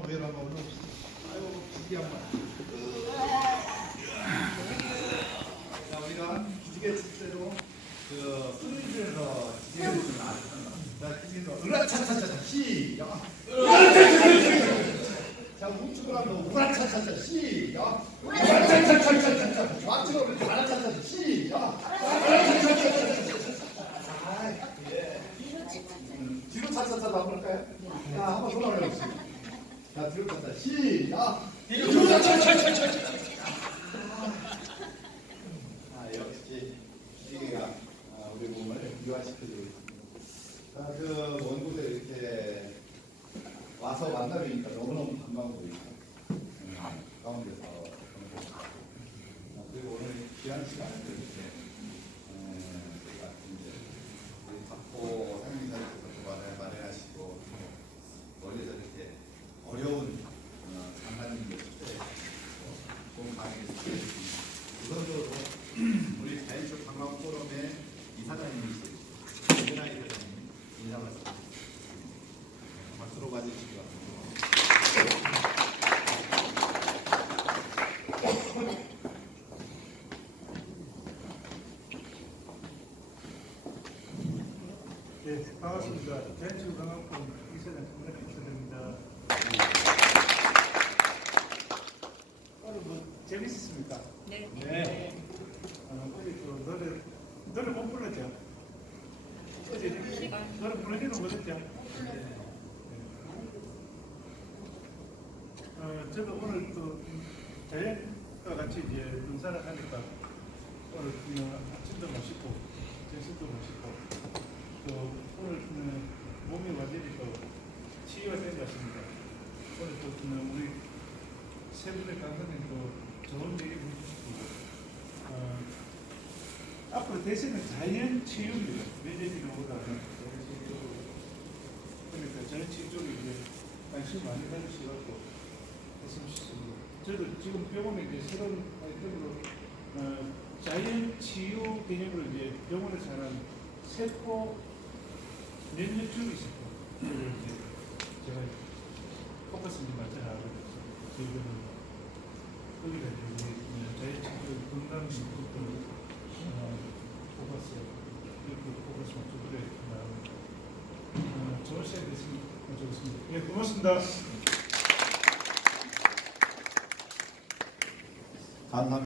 위로 한번 올라옵시다. 아이고, 기지개 한번. 자, 우리가 기지개 칠 때로 그 스리에서 기지개를 치면 안 된다. 자, 기지개도 으라차차차 시작. 자, 우측으로 한번 우라차차차 시작. 우라차차차차차. 좌측으로 우라차차차 시작. 뒤로 차차차 한번 할까요? 자, 한번 돌아가겠습니다. 자, 뒤로 갔다 시작. 뒤로 차차차차차. 역시 기계가 우리 몸을 유화시켜주고 있습니다. 그 먼 곳에 이렇게 와서 만나뵈니까 너무너무 반가워 보이죠. 가운데서 그리고 오늘 귀한 시간을 이렇게 저희가 이제 우리 박보 상임이사님께서 마련하시고 멀리서 이렇게 어려운 장관님들 축제에 본 강의를 시켜주셨습니다. 우선적으로 우리 자연적 관광 포럼의 이사장님이신 이근하 이사장님 인사 말씀드립니다. 박수로 맞으시기 바랍니다. 네, 반갑습니다. 자연치유관광포럼 이사장 김근하 이사장입니다. 오늘 뭐 재밌었습니까? 네. 네. 어제 또 노래 못 불렀죠? 어제 노래 부르지는 못했죠? 네. 저도 오늘 또 자연과 같이 이제 등산을 하니까 오늘 아침도 멋있고 제수도 멋있고 또 오늘 몸이 완전히 또 치유가 된 것 같습니다. 오늘 또 우리 세 분의 강사님도 좋은 얘기 해주시고 앞으로 대세는 자연 치유입니다. 메디시노보다 그러니까 자연 치유 쪽에 이제 관심 많이 가지시고 했으면 싶습니다. 저도 지금 병원에 이제 새로운 아이템으로 자연 치유 개념으로 이제 병원에 사는 세포 면역주기 세포 그걸 이제 제가 포커스를 맞춰나가고 지금 거기다 이제 자연 치유 건강 식품들 포커스 이렇게 포커스 맞춰 나갑니다. 좋은 시간이 됐으면 좋겠습니다. 예, 고맙습니다. 감사합니다.